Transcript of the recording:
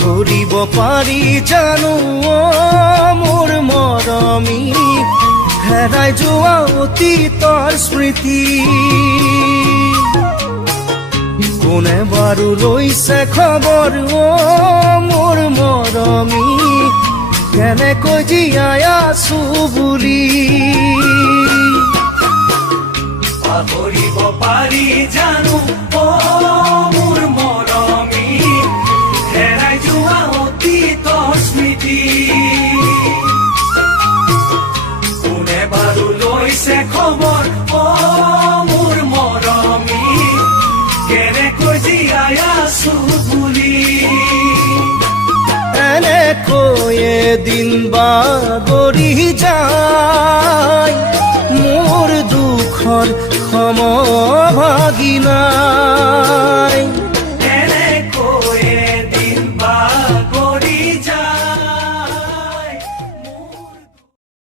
পাহৰিব পাৰি জানো মোৰ মৰমী হেৰাই যোৱা অতীতৰ স্মৃতি কোনে বাৰু লৈছে খবৰ মোৰ মৰমী কেনেকৈ জীয়াই আছো বুলি পাহৰিব পাৰি জানো মোৰ মৰমী হেৰাই যোৱা অতীতৰ স্মৃতি কোনে বাৰু লৈছে খবৰ মোৰ মৰমী কেনেকৈ জীয়াই আছো বুলি এনেকৈ এদিন বাগৰি যায় মোৰ দুখৰ সমভাগী নাই